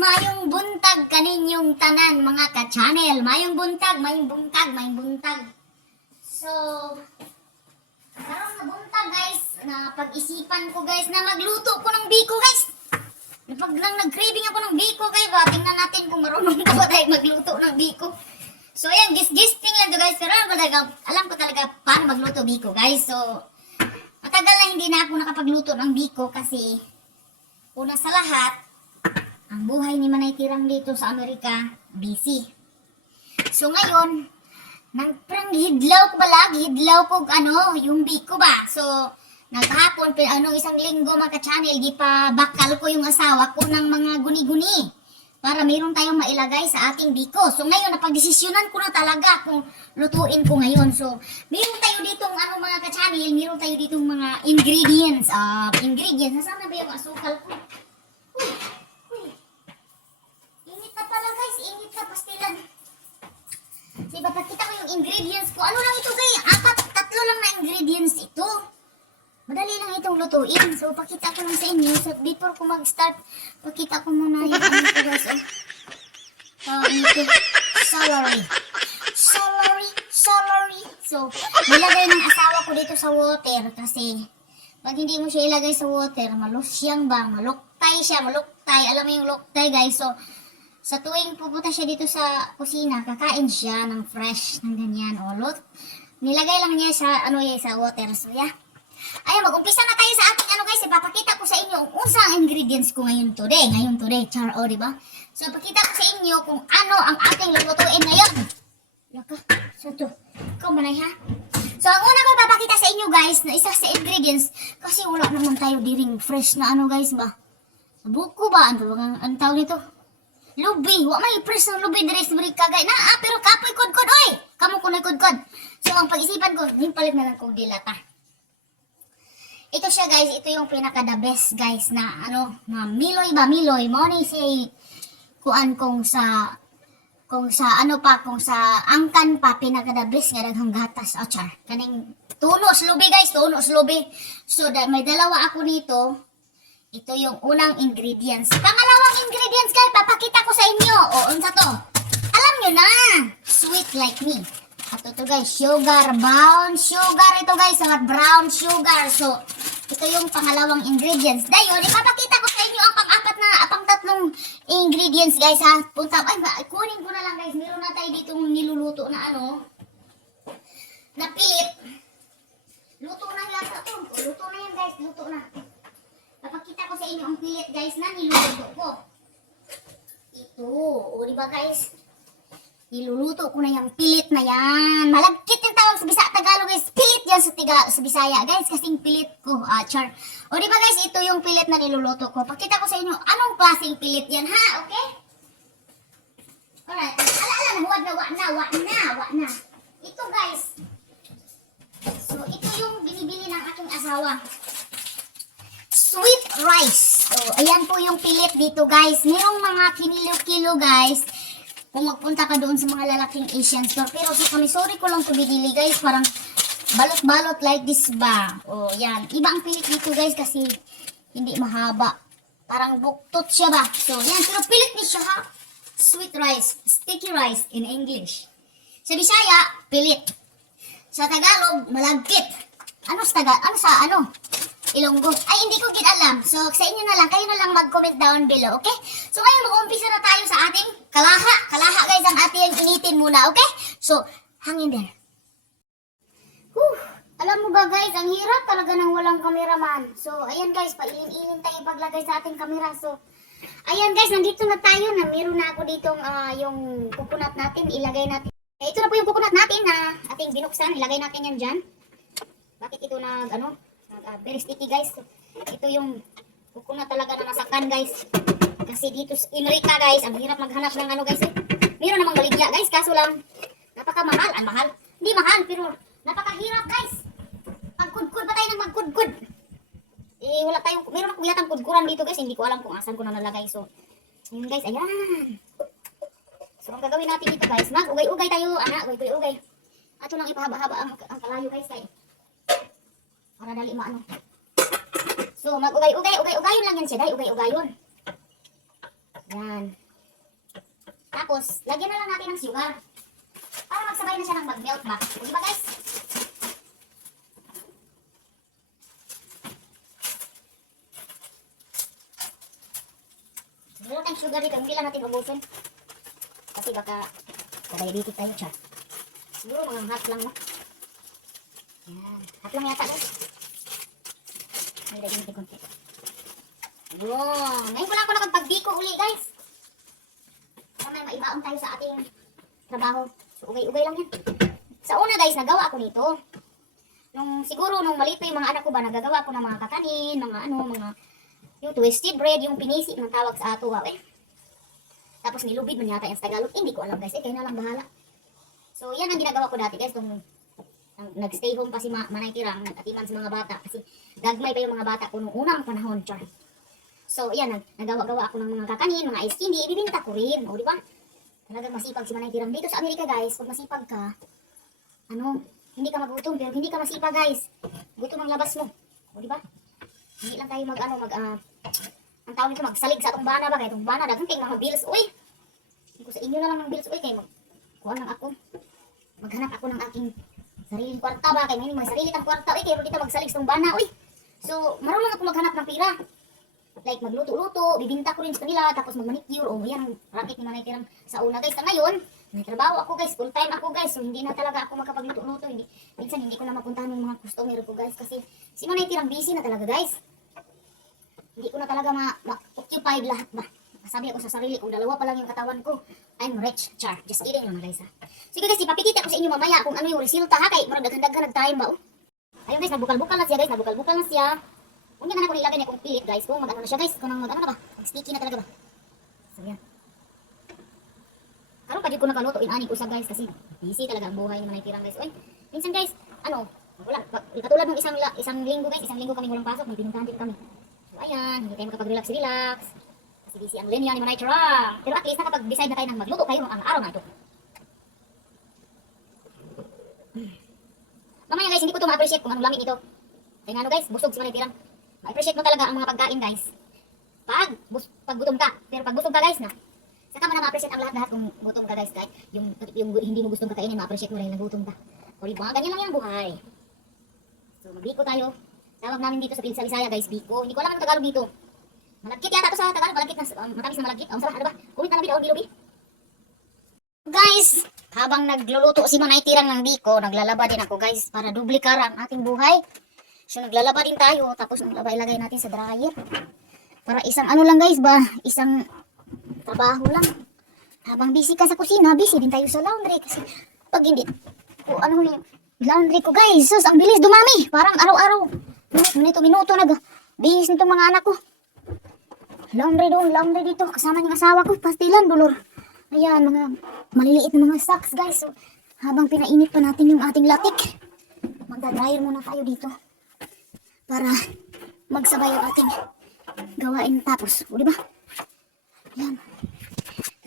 mayong buntag kaninyong tanan mga ka-channel. Mayong buntag, mayong buntag, mayong buntag. So, karon na buntag guys, na pag-isipan ko guys na magluto ko ng biko guys. Pag lang nag-craving ako ng biko guys, tingnan natin kung marunong ko ba tayo magluto ng biko. So ayan, gisting lang to guys, pero alam ko talaga paano magluto biko guys. So, matagal na hindi na ako nakapagluto ng biko kasi una sa lahat, ang buhay ni Manay Tirang dito sa Amerika, busy. So ngayon, nagprang hidlaw ko yung biko ba. So, naghapon, isang linggo mga ka-channel, di pa bakal ko yung asawa ko ng mga guni-guni para mayroon tayong mailagay sa ating biko. So ngayon, napagdesisyonan ko na talaga kung lutuin ko ngayon. So, mayroon tayo ditong mga ka-channel, mayroon tayo ditong mga ingredients. Nasaan na ba yung asukal ko? Uy. Init na pala guys, init na pastilan. Sige, papakita ko yung ingredients ko. Ano lang ito guys? Tatlo lang na ingredients ito. Madali lang itong lutuin. So, pakita ko lang sa inyo. So, before ko mag-start, pakita ko muna yung ito guys. Ito. Celery. So, nilagay ng asawa ko dito sa water kasi pag hindi mo siya ilagay sa water, malusyang ba? Maluktay siya, maluktay. Alam mo yung luktay guys. So, sa tuwing pupunta siya dito sa kusina, kakain siya ng fresh, ng ganyan. Nilagay lang niya sa water. So, yeah. Ayan, mag-umpisa na tayo sa ating guys. Ipapakita ko sa inyo kung unsang ingredients ko ngayon today. Char, diba? So, pakita ko sa inyo kung ano ang ating lulutuin ngayon. Laka, so to. Ikaw manay ha? So, ang una ko ipapakita sa inyo guys, na isa sa ingredients, kasi wala naman tayo diring fresh na guys ba? Buko ba? Ang tawag nito? Lubi. Wa may fresh ng lubi dire sa Amerika guys. Pero kapoy kod-kod, oy! Kamu kunay kod-kod. So, ang pag-isipan ko, himpalit na lang kong dilata. Ito siya guys, ito yung pinaka-the best guys na Miloy ba? Miloy. Mo ni si kuan kung sa angkan pa pinaka-the best nga daghang gatas. Char. Kaning tunos lubi guys, tunos lubi. So may dalawa ako nito. Ito yung unang ingredients. Pangalawang ingredients guys, papakita ko sa inyo. Unsa to? Alam nyo na. Sweet like me. At ito guys, brown sugar ito guys, brown sugar. So, ito yung pangalawang ingredients. Dayon, ipapakita ko sa inyo ang pang-tatlong ingredients guys ha. Kunin ko na lang guys, meron na tayo ditong niluluto na na pilit. Luto na yata ito. Luto na yan guys, luto na. Papakita ko sa inyo ang pilit guys na niluluto ko. Ito, diba guys? Niluluto ko na yung pilit na yan. Malagkit yung tawag sa Tagalog guys. Pilit yan sa Bisaya guys. Kasing pilit ko. Char. Diba guys, ito yung pilit na niluluto ko. Pakita ko sa inyo anong klaseng pilit yan ha. Okay? Alright. Wak na. Ito guys. So, ito yung binibili ng aking asawa. Sweet rice. So, ayan po yung pilit dito guys. Merong mga kinilo-kilo guys. Kung magpunta ka doon sa mga lalaking Asian store. Pero kami, sorry ko lang ito binili guys. Parang balot-balot like this ba. Yan. Iba ang pilit dito guys kasi hindi mahaba. Parang buktot siya ba. So, yan. Pero pilit niya siya ha. Sweet rice. Sticky rice in English. Sa Bisaya, pilit. Sa Tagalog, malagkit. Ilonggo. Ay, hindi ko alam. So, sa inyo na lang. Kayo na lang mag-comment down below, okay? So, ngayon mag-umpisa na tayo sa ating kalaha. Kalaha, guys, ang ating initin muna, okay? So, hangin din. Alam mo ba, guys, ang hirap talaga ng walang kameraman. So, ayan, guys, pailin-ilin tayo paglagay sa ating kamera. So, ayan, guys, nandito na tayo na meron na ako ditong yung coconut natin. Ilagay natin. Ito na po yung coconut natin na ating binuksan. Ilagay natin yan dyan. Bakit ito very sticky guys. So, ito yung coconut talaga na nasakan guys. Kasi dito sa Amerika guys, ang hirap maghanap ng guys eh. Meron namang baligya guys, kaso lang napakamahal. Mahal. Hindi mahal, pero napakahirap guys. Pagkudkud pa tayo ng magkudkud. Meron akong yatang kudkuran dito guys, hindi ko alam kung asan ko na nalagay. So, yun guys, ayan. So, ang gagawin natin dito guys, mag-ugay-ugay tayo, ugay-ugay. Ato lang ipahaba-haba ang kalayo guys kay para dali maano. So, mag-ugay-ugay, ugay-ugayon lang yan siya, dahil ugay-ugayon. Yan. Tapos, lagyan na lang natin ng sugar. Para magsabay na siya ng mag-melt ba. O, diba guys? Meron tayong sugar dito. Hindi lang natin ubusin. Kasi baka diabetic tayo, chat. Siguro mga half lang mo. Yan. Half lang yata guys. May diabetic konti. Yun. Ngayon ko lang ako nakapag-biko uli guys. Para may maibaon tayo sa ating trabaho. So, ugay-ugay lang yan. Sa una guys, nagawa ako nito. Siguro nung maliit pa yung mga anak ko ba, nagagawa ko ng mga kakanin, mga yung twisted bread, yung pinisi ng tawag sa ato. Eh. Tapos nilubid man yata yung sa Tagalog. Hindi ko alam guys, kayo na lang bahala. So yan ang ginagawa ko dati guys, nag-stay home pa si Manay Tirang, nag-atiman sa mga bata. Kasi gagmay pa yung mga bata ko nung unang panahon, char. So yan, nagawa-gawa ako ng mga kakanin, mga ice candy, ibibinta ko rin. O diba? Talagang masipag si Manay Tirang. Dito sa Amerika guys, pag masipag ka, hindi ka magutom, pero hindi ka masipag guys. Gutom ang labas mo. O diba? Hindi lang tayo ang tawag nito, magsalig sa atong bana ba? Kaya itong bana, dagang kayong mga bills. Uy! Hindi ko sa inyo na lang ng bills. Uy, kaya kuha lang ako. Maghanap ako ng aking sariling kwarta ba? Kaya may mga sarili tang kwarta. Uy, kaya dito magsalig sa itong bana. Uy! So, marunong ako maghanap ng pira. Like, magluto-luto, bibinta ko rin sa kanila, tapos magmanicure. O, yan ang racket ni Manay Tirang sa una guys. Sa ngayon, may trabaho ako guys, full time ako guys. So, hindi na talaga ako makapagluto-luto. Minsan, hindi ko na mapuntahan ng mga customer ko guys. Kasi si Manay Tirang busy na talaga guys. Hindi ko na talaga ma-occupied lahat ba. Sabi ako sa sarili ko, 2 pa lang yung katawan ko. I'm rich, char. Just kidding lang guys ha. Sige guys, ipapikita ko sa inyo mamaya kung ano yung resulta ha. Kaya marang daghan-daghan nag-time ba oh. Ayun guys, nabukal-bukal na siya guys, nabukal-bukal na siya. Kung yan na ako nilagay niya kung pilit guys, kung mag-ano na siya guys, kung mag-ano na ba, sticky na talaga ba. So yan. Karon pa dito ko nakalutuin ani ko siya guys kasi busy talaga ang buhay ni Manay Tirang guys. Oy, minsan guys, wala, katulad ng isang linggo guys, isang linggo kami walang pasok, may pinuntahan dito kami. So ayan, hindi tayo makapag-relax. Kasi busy ang linya ni Manay Tirang. Pero at least nakapag-decide na tayo ng magluto kayo ang araw na ito. Mamaya guys, hindi ko ito ma-appreciate kung anong lamig nito. Kaya guys, busog si Manay Tirang. Ma-appreciate mo talaga ang mga pagkain guys. Pag gutom ka. Pero pag busog ka guys na, saka mo na ma-appreciate ang lahat kung gutom ka guys. Kahit yung hindi mo gustong kakainin, ma-appreciate mo rin na gutom ka. O diba, ganyan lang yung buhay. So magbiko tayo. Tawag namin dito sa Bisaya guys, biko. Hindi ko alam ang Tagalog dito. Malagkit yata ito sa Tagalog, malagkit na, matamis na malagkit. Ang sarap, ano ba? Kumit na namin, lubi. Guys, habang nagluluto si Manay Tirang ng biko, naglalaba din ako guys para dublika ang ating buhay. So naglalaba din tayo, tapos ilagay natin sa dryer. Para isang ano lang guys ba, isang trabaho lang. Habang busy ka sa kusina, busy din tayo sa laundry. Kasi pag hindi, yung laundry ko guys, sus, ang bilis dumami. Parang araw-araw, minuto-minuto bihis nito mga anak ko. Laundry doon, laundry dito, kasama ng asawa ko, pastilan, dolor. Ayan, mga maliliit na mga socks guys. So, habang pinainit pa natin yung ating latik, magda-dryer muna tayo dito. Para magsabay ang ating gawain tapos. O diba? Ayan.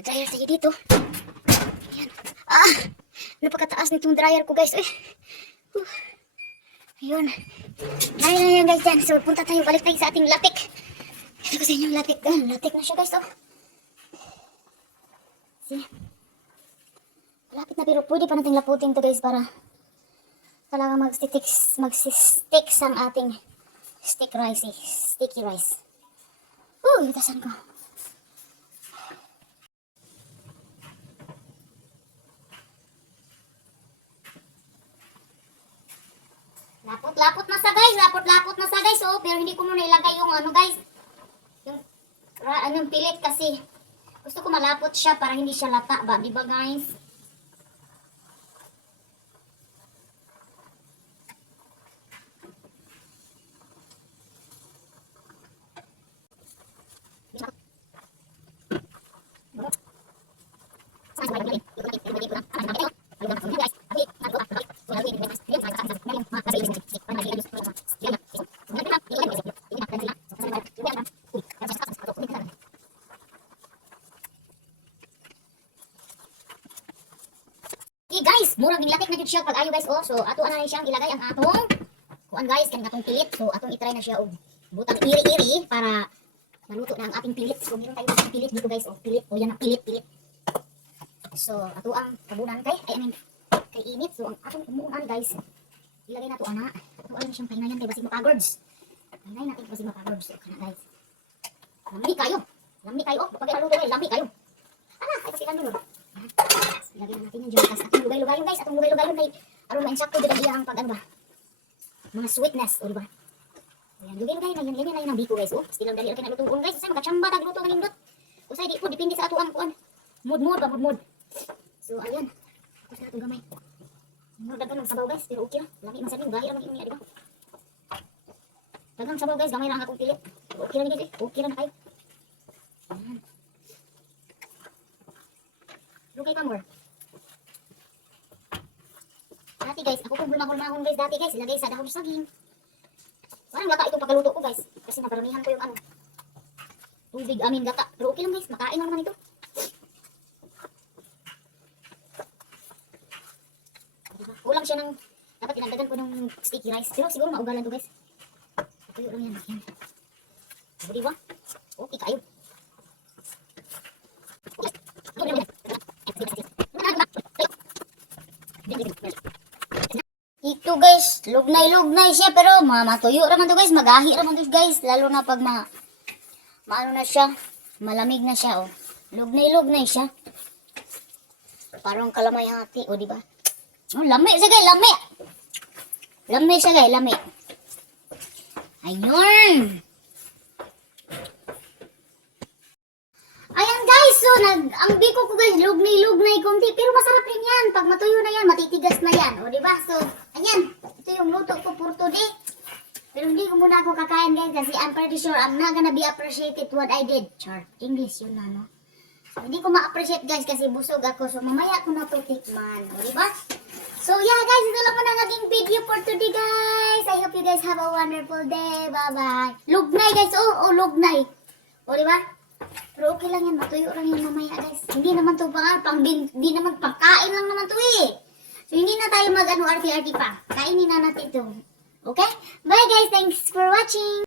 Dryer tayo dito. Ayan. Napakataas nitong dryer ko guys. Ayun. Ayan guys dyan. So punta tayo. Balik tayo sa ating latik. Ito ko sa inyong latik. Latik na siya guys. See? Lapit na pero pwede pa natin laputin to guys para talaga mag-stick ang ating sticky rice. Itasan ko. Lapot na sa guys, lapot na sa guys. Pero hindi ko muna ilagay yung guys. Yung pilit kasi gusto ko malapot siya para hindi siya lata ba, di ba guys? Guys, murag nilatik na jud siya pag ayo guys. So ato ana siyang ilagay ang atong kuan guys, kan atong pilit. So atong i-try na siya og butang iri-iri para maluto na ang ating pilit. So meron tayong pilit dito guys. Pilit. Yan ang pilit. So, ato ang tabunan kay, kay init. So, ang atong umuunan guys, ilagay na to ana. Ato alam siyang pahinayan kay basig mapagords. Pahinayan natin basig mapagords. So, kana guys. Lami kayo. Lami kayo. Oh, pag luto kayo, lami kayo. Ana, ay kasi kanyo. So, ilagay na natin yung dyan. Tapos atong lugay-lugayon guys. Atong lugay-lugayon kay aron ma-insakto dito ang pag ano ba. Mga sweetness, o diba? Ayan, lugay-lugayon na yan. Yan na ang biko guys. Oh, still lang dali na lutuon guys. Usay magkachamba tag luto ng indot. Usay di po depende sa ato ang kuan. Mood ba mood. So, ayan. Tapos na itong gamay. Dagang ng sabaw guys, pero okay lang. Lami man sa rin, bahira man yun niya, diba? Dagang sabaw guys, gamay lang akong pilit. Okay lang guys, okay lang na kayo. Ayan. Lugay pa more. Dati guys, ako kung bulmahon guys, dati guys, ilagay sa dahon sa saging. Parang gata itong pagkaluto ko guys. Kasi naparamihan ko yung ano. Tubig, gata. Pero okay lang guys, makain lang naman ito. Kulang siya ng, dapat tinagdagan ko ng sticky rice. Pero siguro maugalan to guys. Tuyo lang yan. Yan. O, diba? Okay kayo. Ito guys, lugnay siya pero matuyo raman to guys. Magahi raman to guys. Lalo na pag maano na siya. Malamig na siya oh. Lugnay siya. Parang kalamay hati o diba? Oh, lami siya guys, lami. Lami siya guys, lami. Ayun. Ayan guys, so ang biko ko guys, lugnay konti. Pero masarap rin yan. Pag matuyo na yan, matitigas na yan. O diba? So, ayan. Ito yung luto ko for today. Pero hindi ko muna ako kakain guys kasi I'm pretty sure I'm not gonna be appreciated what I did. Char, English yun na, no? So, hindi ko ma-appreciate guys kasi busog ako. So, mamaya ko na to tikman. O diba? So yeah guys, ito lang po ng aking video for today guys. I hope you guys have a wonderful day. Bye-bye. Lugnay guys, lugnay. O diba? Pero okay lang yan, matuyo lang yan mamaya guys. Hindi naman to hindi naman pangkain lang naman to eh. So hindi na tayo mag-arty-arty pa. Kainin na natin ito. Okay? Bye guys, thanks for watching.